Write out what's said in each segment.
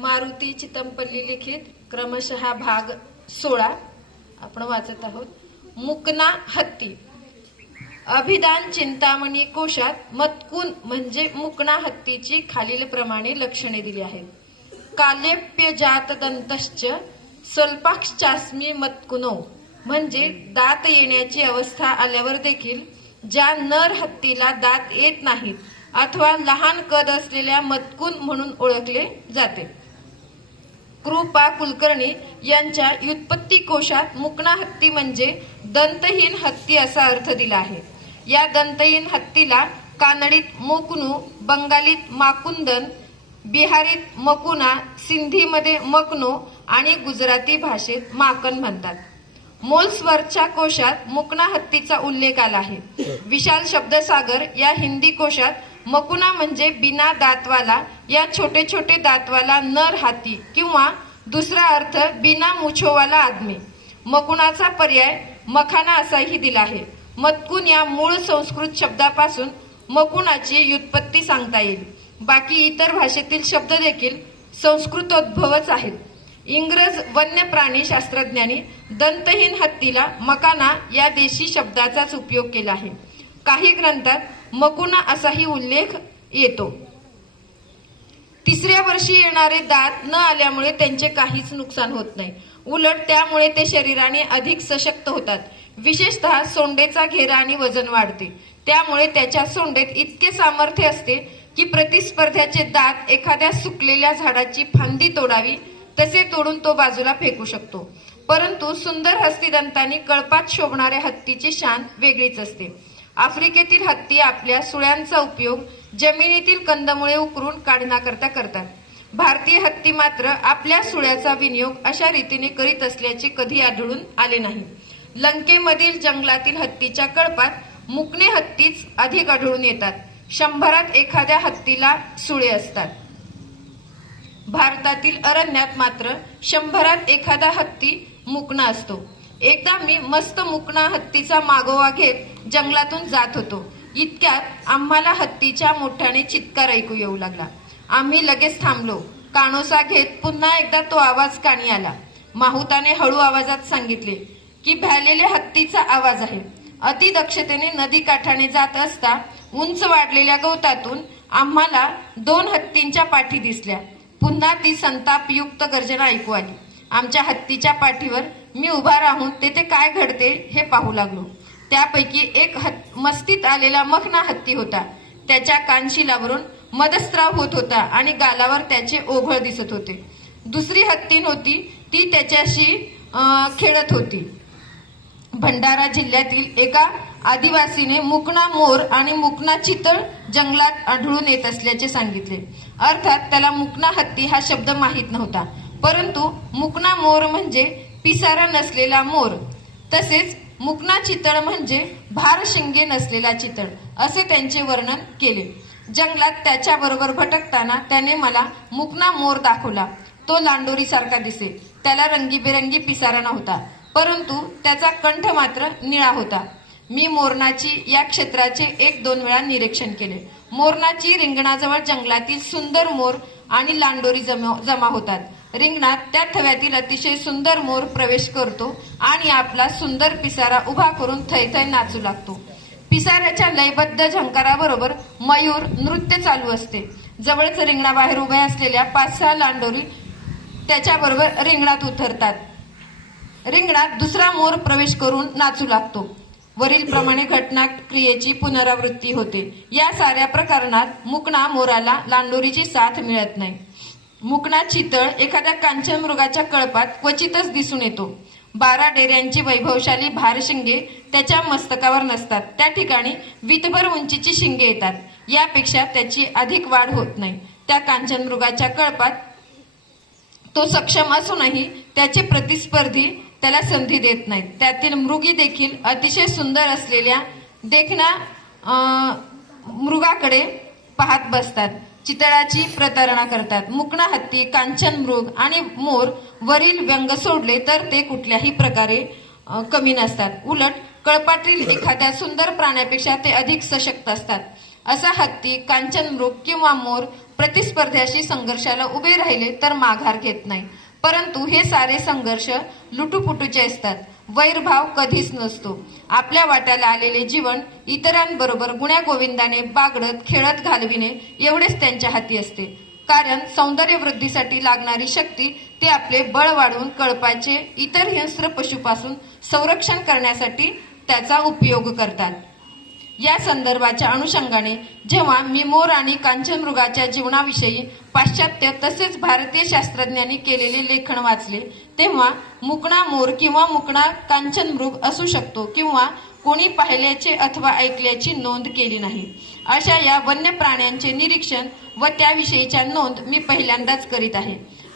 मारुती चितमपल्ली लिखित क्रमशः भाग 16 आपण वाचत आहोत. मुकना हत्ती. अभिधान चिंतामणी कोशात मत्कून म्हणजे मुकना हत्तीची खालीलप्रमाणे लक्षणे दिली आहेत. कालेप्य जात दंतश्च स्वल्पाक्षास्मी मत्कुनो म्हणजे दात येण्याची अवस्था आल्यावर देखील ज्या नर हत्तीला दात येत नाहीत अथवा लहान कद असलेल्या मत्कून म्हणून ओळखले जाते. कृपा कुलकर्णी यांच्या व्युत्पत्ती कोशात मुकना हत्ती म्हणजे दंतहीन हत्ती असा अर्थ दिला आहे. या दंतहीन हत्तीला कानडीत मोकनू, बंगालीत माकुंदन, बिहारीत मकुना, सिंधीमध्ये मकनो आणि गुजराती भाषेत माकन म्हणतात. मोल्सवर्थच्या कोशात मुकना हत्तीचा उल्लेख आला आहे. विशाल शब्दसागर या हिंदी कोशात मकुना म्हणजे बिना दातवाला या छोटे छोटे दातवाला नर हाती किंवा दुसरा अर्थ बिना मुछोवाला आदमी. मकुनाचा पर्याय मखाना असाही दिला आहे. मत्कून या मूळ संस्कृत शब्दापासून मकुनाची व्युत्पत्ती सांगता येईल. बाकी इतर भाषेतील शब्द देखील संस्कृतोद्भवच आहेत. इंग्रज वन्य प्राणी शास्त्रज्ञांनी दंतहीन हत्तीला मकाना या देशी शब्दाचाच उपयोग केला आहे. काही ग्रंथात मकुना असाही उल्लेख येतो. तिसऱ्या वर्षी येणारे दात न आल्यामुळे त्यांचे काहीच नुकसान होत नाही. उलट त्यामुळे ते शरीराने अधिक सशक्त होतात. विशेषतः सोंडेचा घेरा आणि वजन वाढते. त्यामुळे त्याच्या सोंडेत इतके सामर्थ्य असते की प्रतिस्पर्ध्याचे दात एखाद्या सुकलेल्या झाडाची फांदी तोडावी तसे तोडून तो बाजूला फेकू शकतो. परंतु सुंदर हस्तिदंतांनी कळपात शोभणाऱ्या हत्तीची शान वेगळीच असते. आफ्रिकेतील हत्ती आपल्या सुळ्यांचा उपयोग जमिनीतील कंदमुळे उकरून काढण्याकरता करतात. भारतीय हत्ती मात्र आपल्या सुळ्याचा विनियोग अशा रीतीने करीत असल्याचे कधी आढळून आले नाही. लंकेमधील जंगलातील हत्तीच्या कळपात मुकणे हत्तीच अधिक आढळून येतात. 100 एखाद्या हत्तीला सुळे असतात. भारतातील अरण्यात मात्र 100 एखादा हत्ती मुकणा असतो. एकदा मी मस्त मुकणा हत्तीचा मागोवा घेत जंगलातून जात होतो. इतक्यात आम्हाला हत्तीच्या मोठ्याने चित्कार ऐकू येऊ लागला. आम्ही लगेच थांबलो. कानोसा घेत पुन्हा एकदा तो आवाज कानी आला. माहुताने हळू आवाजात सांगितले की भ्यालेल्या हत्तीचा आवाज आहे. अतिदक्षतेने नदी काठाने जात असता उंच वाढलेल्या गवतातून आम्हाला 2 हत्तींच्या पाठी दिसल्या. पुन्हा ती संतापयुक्त गर्जना ऐकू आली. आमच्या हत्तीच्या पाठीवर मी उभा राहून तेथे काय घडते हे पाहू लागलो. त्यापैकी एक मस्तीत आलेला मखना हत्ती होता. त्याच्या कानशिलावरून मदस्त्राव होत होता आणि गालावर त्याचे ओघळ दिसत होते. दुसरी हत्तीन होती ती त्याच्याशी खेळत होती. भंडारा जिल्ह्यातील एका आदिवासीने मुकणा मोर आणि मुकणा चितळ जंगलात आढळून येत असल्याचे सांगितले. अर्थात त्याला मुकणा हत्ती हा शब्द माहीत नव्हता. परंतु मुकणा मोर म्हणजे पिसारा नसलेला मोर, तसेच मुकणा चितळ म्हणजे भार शिंगे नसलेला चितळ असे त्यांचे वर्णन केले. जंगलात त्याच्याबरोबर भटकताना त्याने मला मुकणा मोर दाखवला. तो लांडोरीसारखा दिसे. त्याला रंगीबेरंगी पिसारा नव्हता, परंतु त्याचा कंठ मात्र निळा होता. मी मोरनाची या क्षेत्राचे 1-2 वेळा निरीक्षण केले. मोरनाची रिंगणाजवळ जंगलातील सुंदर मोर आणि लांडोरी जमा होतात. रिंगणात त्या थव्यातील अतिशय सुंदर मोर प्रवेश करतो आणि आपला सुंदर पिसारा उभा करून थैथै नाचू लागतो. पिसाऱ्याच्या लयबद्ध झंकाराबरोबर मयूर नृत्य चालू असते. जवळच रिंगणाबाहेर उभ्या असलेल्या 5-6 लांडोरी त्याच्याबरोबर रिंगणात उतरतात. रिंगणात दुसरा मोर प्रवेश करून नाचू लागतो. वरील प्रमाणे घटना क्रियेची पुनरावृत्ती होते. या साऱ्या प्रकरणात मुकणा मोराला लांडोरीची साथ मिळत नाही. मुकणा चितळ एखाद्या कांचन मृगाच्या कळपात क्वचितच दिसून येतो. 12 डेऱ्यांची वैभवशाली भारशिंगे त्याच्या मस्तकावर नसतात. त्या ठिकाणी वीतभर उंचीची शिंगे येतात. यापेक्षा त्याची अधिक वाढ होत नाही. त्या कांचन मृगाच्या कळपात तो सक्षम असूनही त्याचे प्रतिस्पर्धी त्याला संधी देत नाहीत. त्यातील मृगी देखील अतिशय सुंदर असलेल्या देखण्या मृगाकडे पाहत बसतात. चितळाची प्रतारणा करतात. मुकणा हत्ती, कांचन मृग आणि मोर वरील व्यंग सोडले तर ते कुठल्याही प्रकारे कमी नसतात. उलट कळपातील एखाद्या सुंदर प्राण्यापेक्षा ते अधिक सशक्त असतात. असा हत्ती, कांचनमृग किंवा मोर प्रतिस्पर्ध्याशी संघर्षाला उभे राहिले तर माघार घेत नाही. परंतु हे सारे संघर्ष लुटूपुटूचे असतात. वैरभाव कधीच नसतो. आपल्या वाट्याला आलेले जीवन इतरांबरोबर गुण्यागोविंदाने बागडत खेळत घालविणे एवढेच त्यांच्या हाती असते. कारण सौंदर्य वृद्धीसाठी लागणारी शक्ती ते आपले बळ वाढवून कळपाचे इतर हिंस्र पशुपासून संरक्षण करण्यासाठी त्याचा उपयोग करतात. या संदर्भाच्या अनुषंगाने जेव्हा मी मोर आणि कांचनमृगाच्या जीवनाविषयी पाश्चात्य तसेच भारतीय शास्त्रज्ञांनी केलेले लेखन वाचले तेव्हा मुकणा मोर किंवा मुकणा कांचनमृग असू शकतो किंवा कोणी पाहिल्याचे अथवा ऐकल्याची नोंद केली नाही. अशा या वन्य प्राण्यांचे निरीक्षण व त्याविषयीच्या नोंद मी पहिल्यांदाच करीत आहे.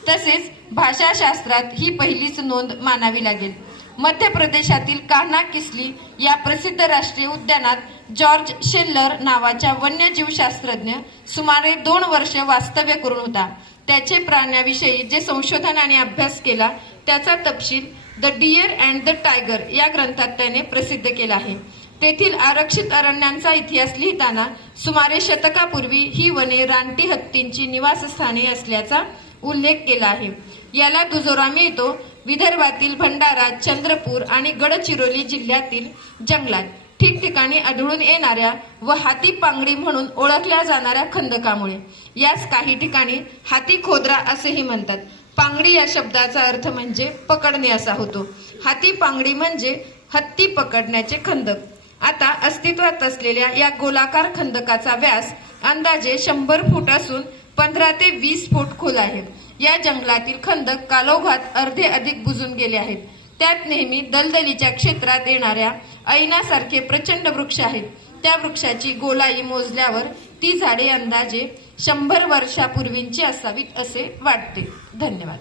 तसेच भाषाशास्त्रात ही पहिलीच नोंद मानावी लागेल. मध्य प्रदेशातील कान्हा किसली या प्रसिद्ध राष्ट्रीय उद्यानात जॉर्ज शेल्लर नावाच्या वन्यजीवशास्त्रज्ञ सुमारे 2 वर्ष वास्तव्य करून होता. त्याचे प्राण्याविषयी जे संशोधन आणि अभ्यास केला त्याचा तपशील the deer and the tiger या ग्रंथात त्याने प्रसिद्ध केला आहे. तेथील आरक्षित अरण्यांचा इतिहास लिहिताना सुमारे शतकापूर्वी ही वने रानटी हत्तींची निवासस्थाने असल्याचा उल्लेख केला आहे. याला दुजोरा मिळतो विदर्भातील भंडारा, चंद्रपूर आणि गडचिरोली जिल्ह्यातील जंगलात ठिकठिकाणी आढळून येणाऱ्या व हाती पांगडी म्हणून ओळखल्या जाणाऱ्या खंदकामुळे. यास काही ठिकाणी हाती खोदरा असेही म्हणतात. पांगडी या शब्दाचा अर्थ म्हणजे पकडणे असा होतो. हाती पांगडी म्हणजे हत्ती पकडण्याचे खंदक. आता अस्तित्वात असलेल्या या गोलाकार खंदकाचा व्यास अंदाजे 100 फूट असून 15 ते 20 फूट खोल आहे. या जंगलातील खंदक कालोघात अर्धे अधिक बुजून गेले आहेत. त्यात नेहमी दलदलीच्या क्षेत्रात येणाऱ्या ऐनासारखे प्रचंड वृक्ष आहेत. त्या वृक्षाची गोलाई मोजल्यावर ती झाडे अंदाजे 100 वर्षापूर्वींची असावीत असे वाटते. धन्यवाद.